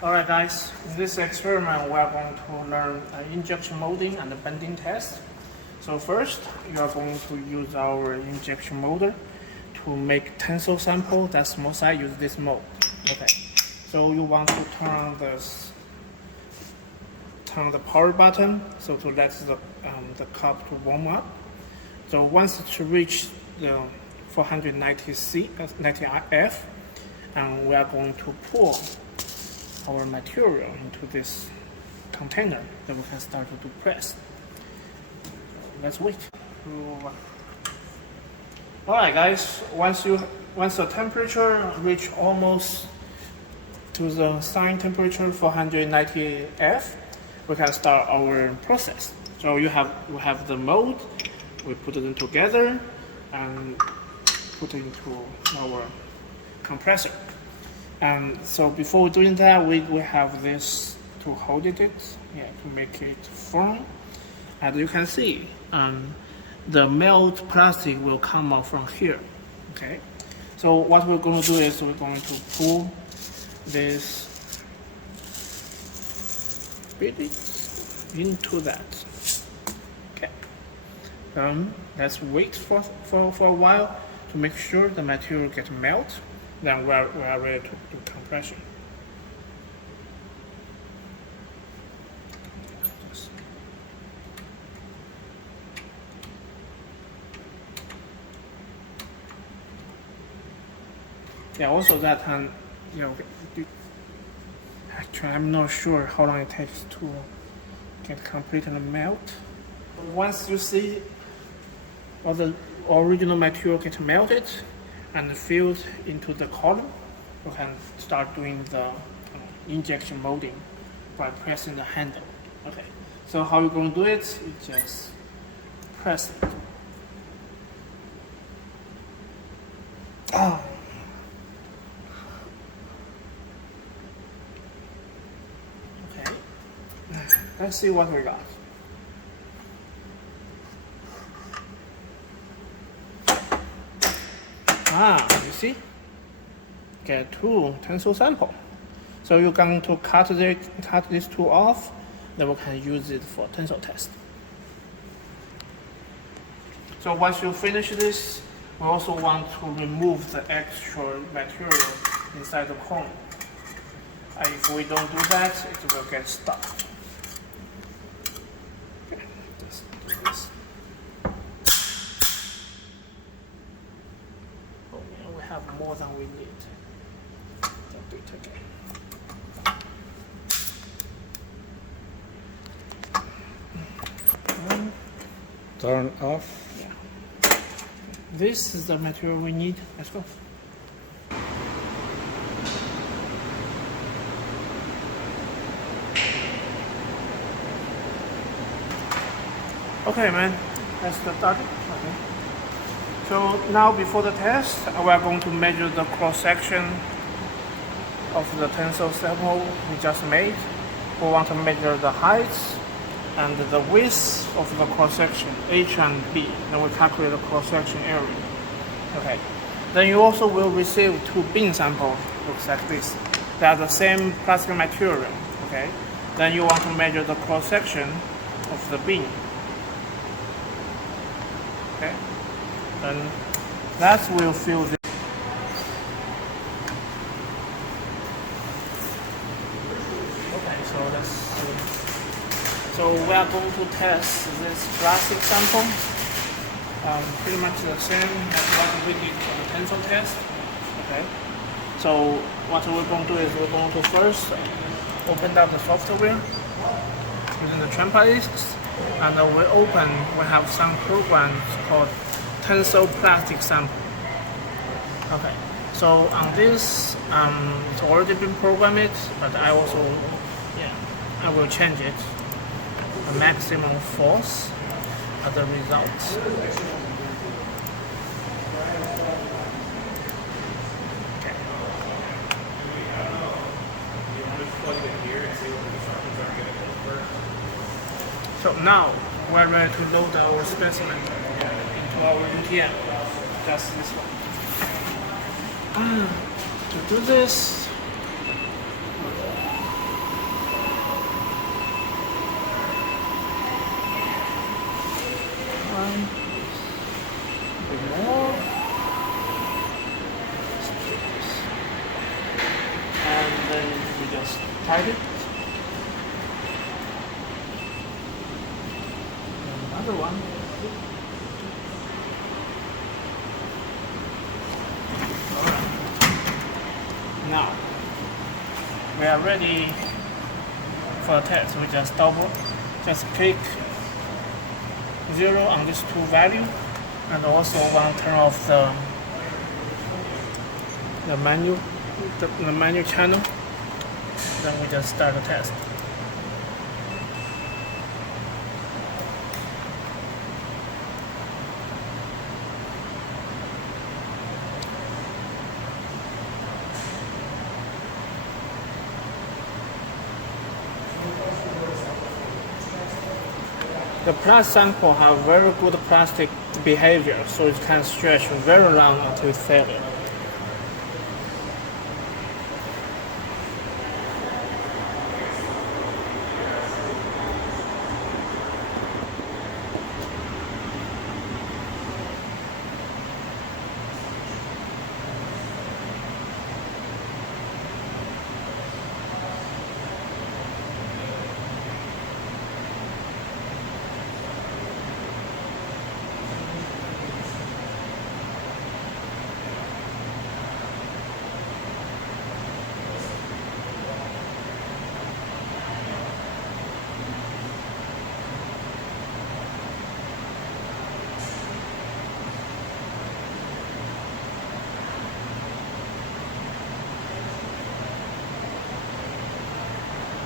Alright guys, in this experiment we are going to learn injection molding and the bending test. So first, you are going to use our injection molder to make tensile sample that small size. Use this mold. Okay. So you want to turn the power button so to let the cup to warm up. So once it reaches the 490 F, and we are going to pour our material into this container that we can start to do press. Let's wait. Alright guys, once the temperature reach almost to the sign temperature 490 F, we can start our process. So we have the mold, we put it in together and put it into our compressor. And so before doing that, we have this to hold it, to make it firm. And you can see the melt plastic will come out from here. Okay. So what we're going to do is we're going to pull this bit into that. Okay. Let's wait for a while to make sure the material gets melt. Then we are ready to do compression. Yeah, also that time, actually I'm not sure how long it takes to get completely melt. Once you see all the original material get melted and filled into the column, you can start doing the injection molding by pressing the handle. Okay, so how you're going to do it, you just press it. Okay, let's see what we got. You see? Get two tensile sample. So you're going to cut these two off, then we can use it for tensile test. So once you finish this, we also want to remove the extra material inside the cone. If we don't do that, it will get stuck. Okay, let's do this. Have more than we need. Don't do it again. Turn off. Yeah. This is the material we need. Let's go. Okay, man. Let's start it. Okay. So now before the test, we are going to measure the cross-section of the tensile sample we just made. We want to measure the height and the width of the cross-section, H and B. Then we calculate the cross-section area. Okay. Then you also will receive two bin samples, looks like this. They are the same plastic material. Okay. Then you want to measure the cross-section of the bin. Okay. And that will fill this. Okay, so let's see. So we are going to test this plastic sample. Pretty much the same as what we did for the tensile test. Okay. So what we're going to do is we're going to first open up the software using the thermoplastics, and we have some programs called thermoplastic sample. Okay, so on this, it's already been programmed, but I will change it. The maximum force as a result. Okay. So now we're ready to load our specimen into our UTM. Just this one. To do this, another one. Alright. Now we are ready for a test. We just click 0 on these two values, and also one turn off the menu channel. Then we just start the test. The plastic sample have very good plastic behavior, so it can stretch very long until it's failure.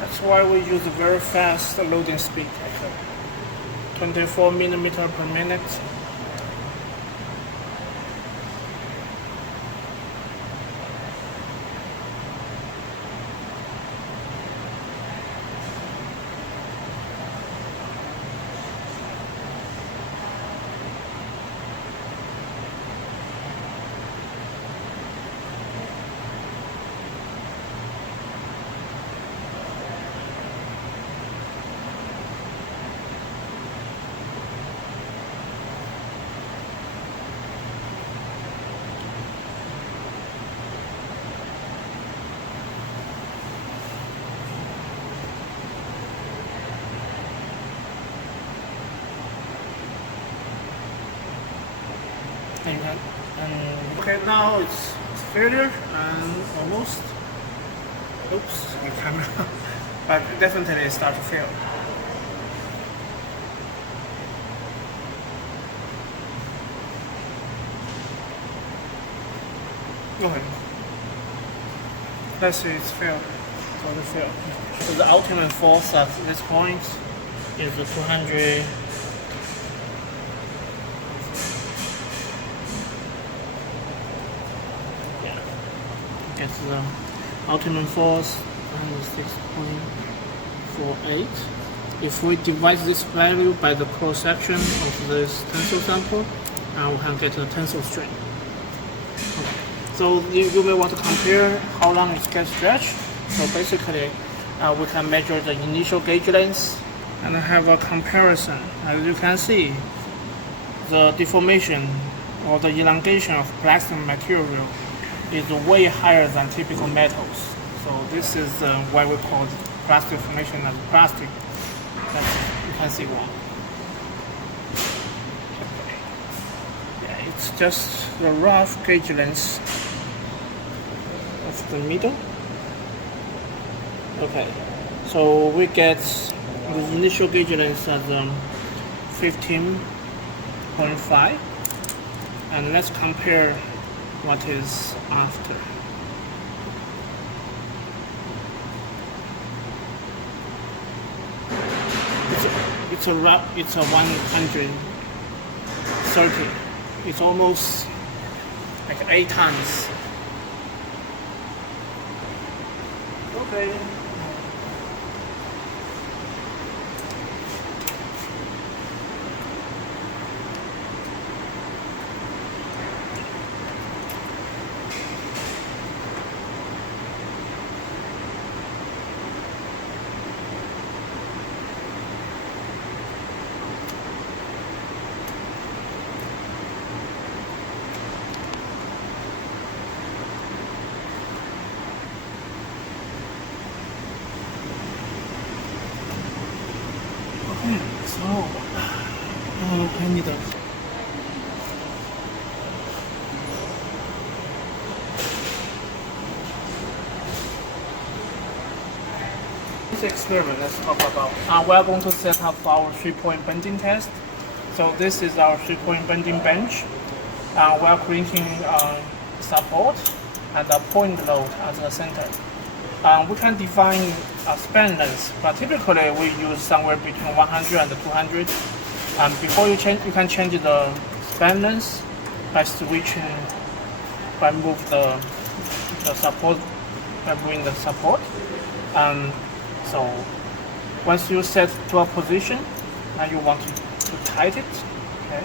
That's why we use a very fast loading speed, actually. 24 millimeter per minute. And okay, now it's failure and almost. Oops, my camera. But definitely it starts to fail. Go ahead. Let's see, it's failed. Totally failed. So the ultimate force at this point is the 200. It's the ultimate force 6.48. If we divide this value by the cross section of this tensile sample, we can get a tensile strain. Okay. So you may want to compare how long it gets stretched. So basically, we can measure the initial gauge length and have a comparison. As you can see, the deformation or the elongation of plastic material is way higher than typical metals. So this is why we call plastic formation as plastic. You can see why. Yeah, it's just the rough gauge length of the middle. Okay, so we get the initial gauge length as 15.5, and let's compare what is after. It's a 130. It's almost like 8 times. Okay. 还你的。This experiment, let's talk about. We are going to set up our 3-point bending test. So this is our 3-point bending bench. We are creating support and a point load at the center. We can define a span length, but typically we use somewhere between 100 and 200. Before you change, you can change the span length by move the support, by moving the support. So once you set to a position, now you want to tighten it, okay?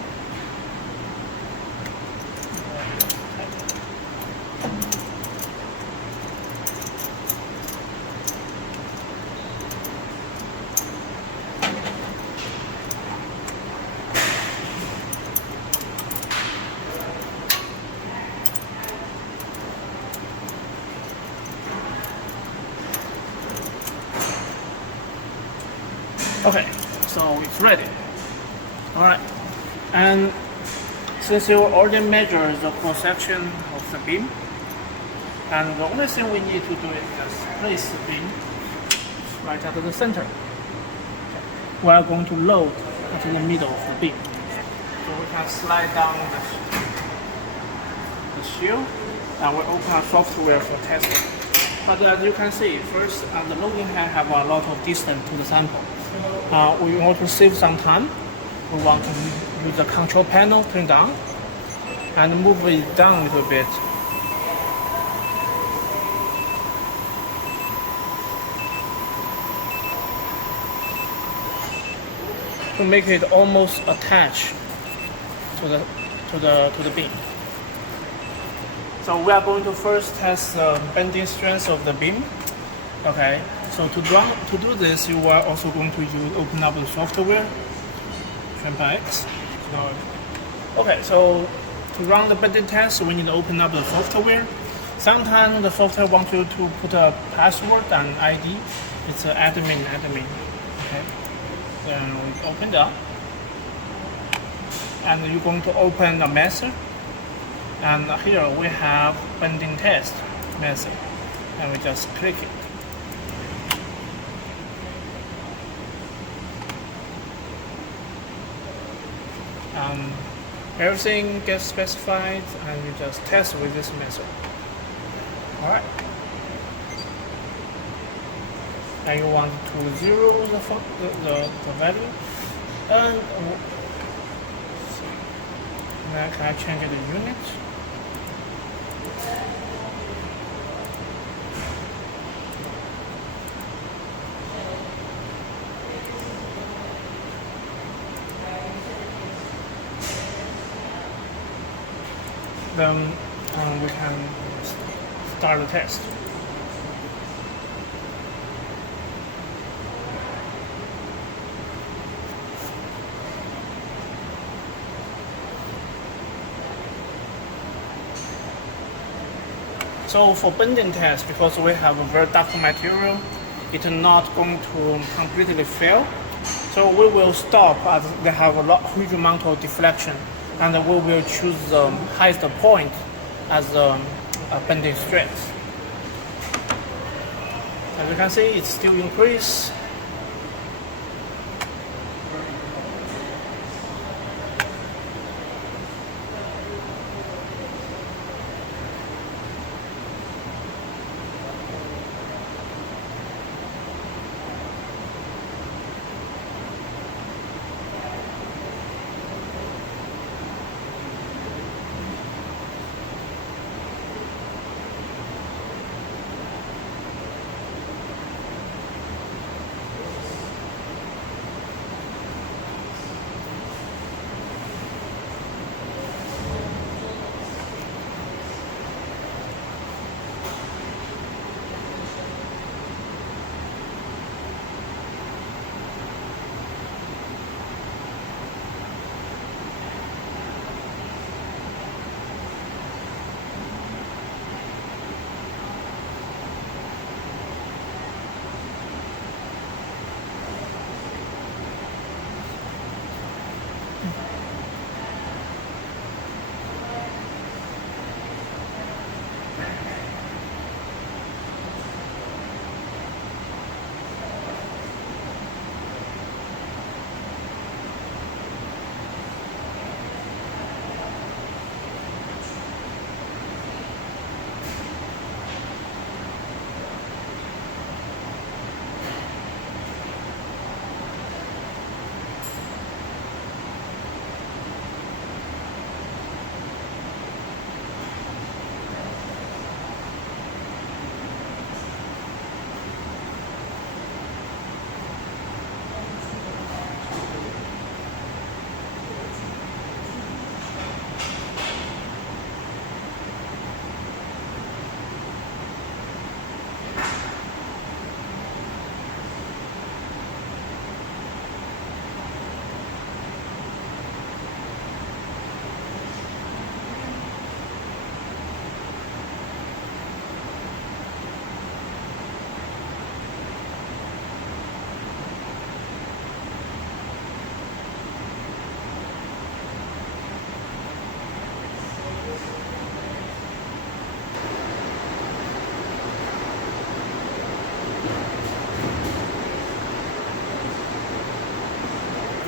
Okay, so it's ready. Alright, and since you already measured the cross section of the beam, and the only thing we need to do is just place the beam right at the center. Okay. We are going to load at the middle of the beam. So we can slide down the shield, and we open our software for testing. But as you can see, first the loading head have a lot of distance to the sample. We want to save some time. We want to use the control panel, turn down, and move it down a little bit. To make it almost attached to the beam. So we are going to first test the bending strength of the beam. Okay. So to do this, you are also going to open up the software. X. Okay, so to run the bending test, we need to open up the software. Sometimes the software wants you to put a password and ID. It's an admin. Okay. Then we open it up, and you're going to open the method. And here we have bending test method, and we just click it. Everything gets specified, and you just test with this method. Alright. And you want to zero the value. And now can I change the unit? Then we can start the test. So for bending test, because we have a very dark material, it's not going to completely fail. So we will stop as they have a huge amount of deflection, and we will choose the highest point as the bending strength. As you can see, it's still increased.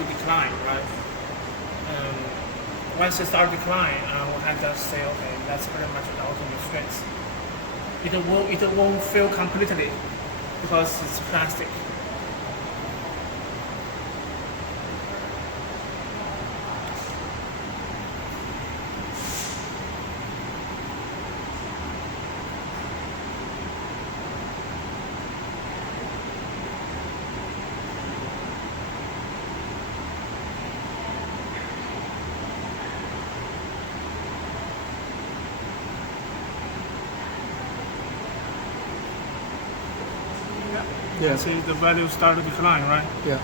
Decline, right? Once it starts decline, we can just say, okay, that's pretty much the ultimate strength. It won't fill completely because it's plastic. Yeah. See, the value start to decline, right? Yeah.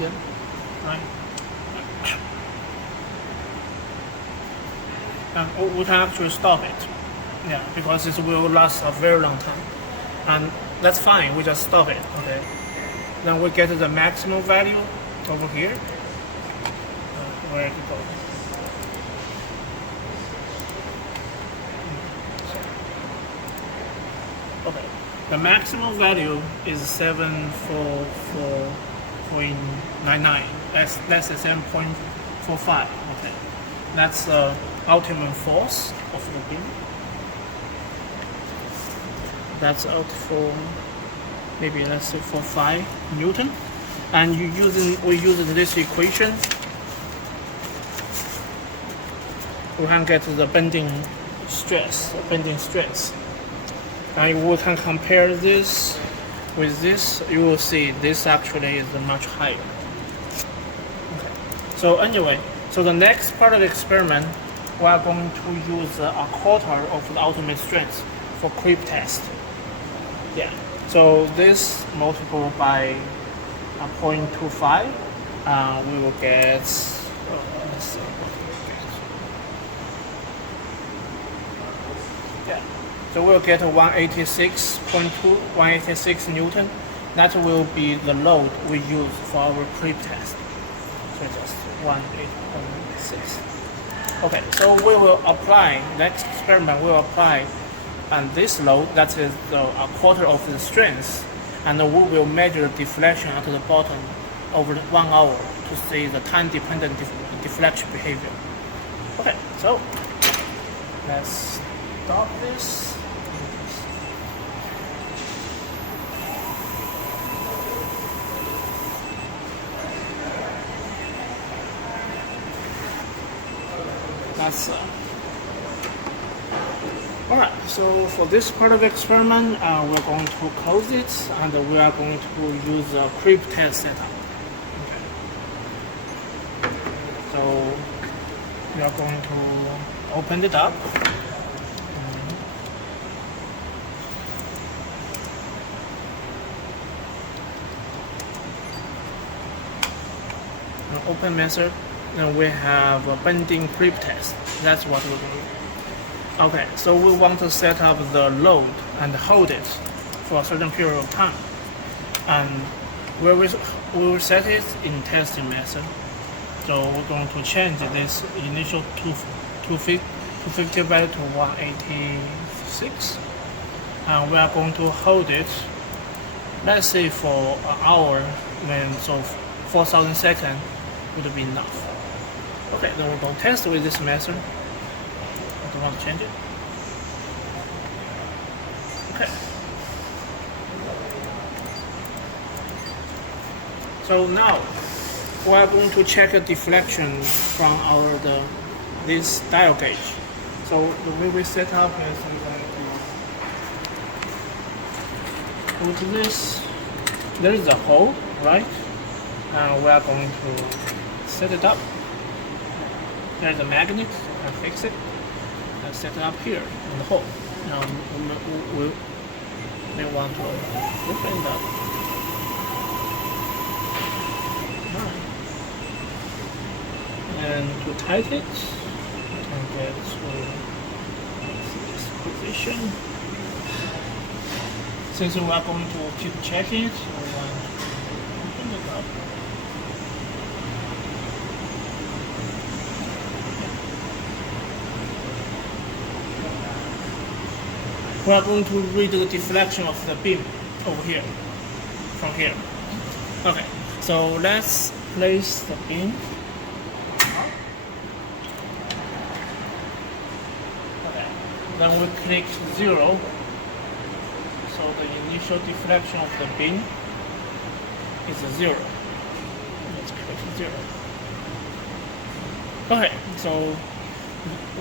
Yeah. Right. And we can actually stop it. Yeah, because it will last a very long time. And that's fine, we just stop it, okay? Then we get the maximum value over here. Where to go? Okay, the maximum value is 744.99. That's 7.45. Okay, that's the ultimate force of the beam. That's out for maybe let's say for 5 Newton, and we using this equation. We can get the bending stress, and we can compare this with this. You will see this actually is much higher. Okay. So anyway, so the next part of the experiment, we are going to use a quarter of the ultimate strength for creep test. Yeah. So this multiplied by 0.25, we will get. Let's see. Yeah, so we'll get 186 Newton. That will be the load we use for our creep test. So just 186. Okay, so we will apply, next experiment we will apply and this load, that is a quarter of the strength, and we will measure the deflection at the bottom over 1 hour to see the time-dependent deflection behavior. Okay, so let's stop this. That's alright, so for this part of the experiment, we're going to close it and we are going to use a creep test setup. Okay. So we are going to open it up. Open method, then we have a bending creep test. That's what we're going to do. Okay, so we want to set up the load and hold it for a certain period of time. and we will set it in testing method. So we're going to change this initial 250 value to 186, and we are going to hold it, let's say for an hour, then so 4,000 seconds would be enough. Okay, then we're going to test with this method. I don't want to change it. Okay. So now we are going to check a deflection from this dial gauge. So the way we set up is we're going to go to this. There is a hole, right? And we are going to set it up. There's a magnet, and fix it, and set it up here in the hole. Now we may want to open that. And to tighten it, and get to this position. Since we are going to keep checking it, we want to open it up. We are going to read the deflection of the beam over here, from here. Okay, so let's place the beam. Okay, then we click 0. So the initial deflection of the beam is 0. Let's click 0. Okay, so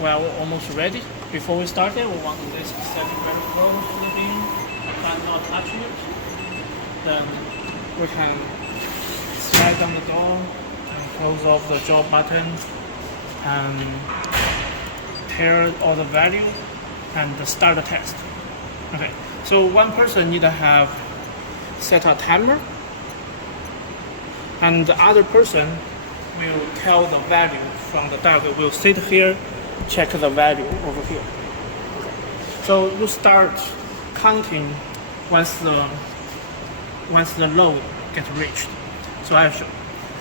we're almost ready. Before we start it, we want to set it very close to the beam. We cannot touch it. Then we can slide down the door and close off the jaw button and tear all the value and start the test. Okay, so one person need to have set a timer, and the other person will tell the value from the dial. We'll sit here, check the value over here. So you start counting once the load gets reached. So I show.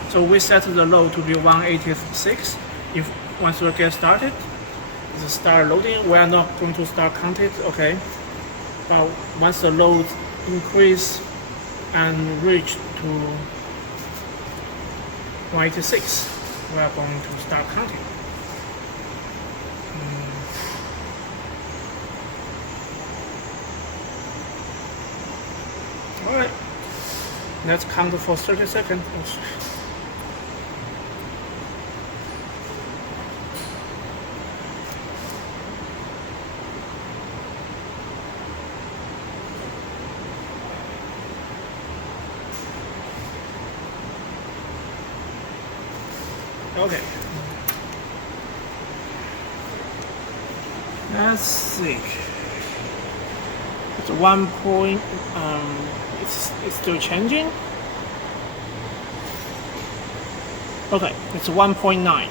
So we set the load to be 186. If once we get started, the start loading. We are not going to start count it, okay? But once the load increase and reach to 186, we are going to start counting. Alright, let's count for 30 seconds. Okay. Let's see. It's 1 point. It's still changing. Okay, it's 1.9.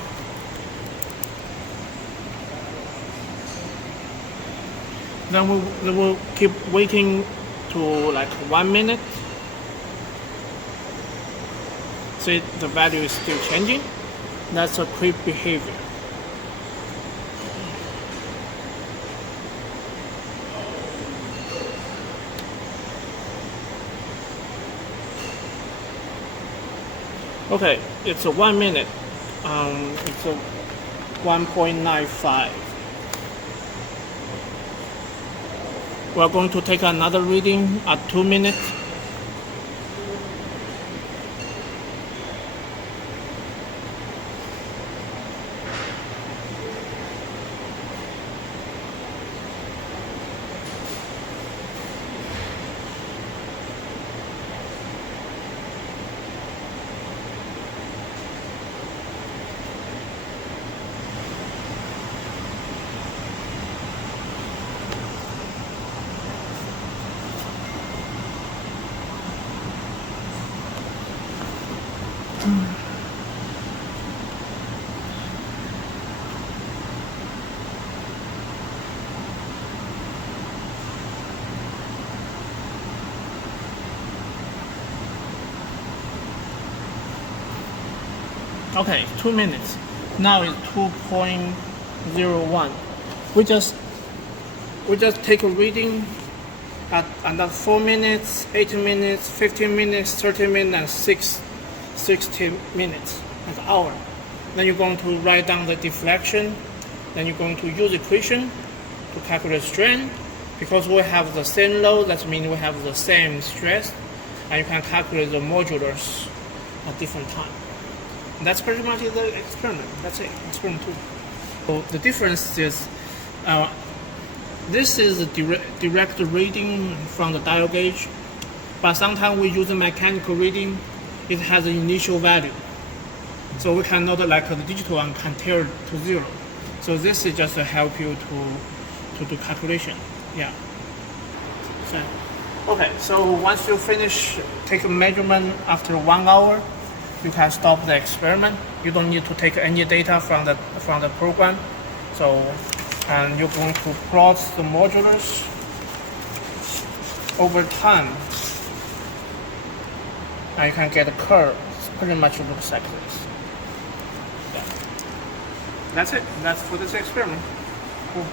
Then we will keep waiting to like 1 minute. See, the value is still changing. That's a quick behavior. Okay, it's a 1 minute. It's a 1.95. We're going to take another reading at 2 minutes. Okay, 2 minutes. Now it's 2.01. We just take a reading at another 4 minutes, 8 minutes, 15 minutes, 30 minutes, and 60 minutes, an hour. Then you're going to write down the deflection. Then you're going to use equation to calculate strain. Because we have the same load, that means we have the same stress, and you can calculate the modulus at different time. And that's pretty much the experiment. That's it, experiment 2. So the difference is, this is a direct reading from the dial gauge, but sometimes we use a mechanical reading. It has an initial value, so we cannot, like the digital one, can tell to 0. So this is just to help you to do calculation. Yeah. So, okay. So once you finish, take a measurement after 1 hour, you can stop the experiment. You don't need to take any data from the program. So, and you're going to plot the modulus over time, and you can get a curve. It pretty much looks like this. Yeah. That's it. That's for this experiment. Cool.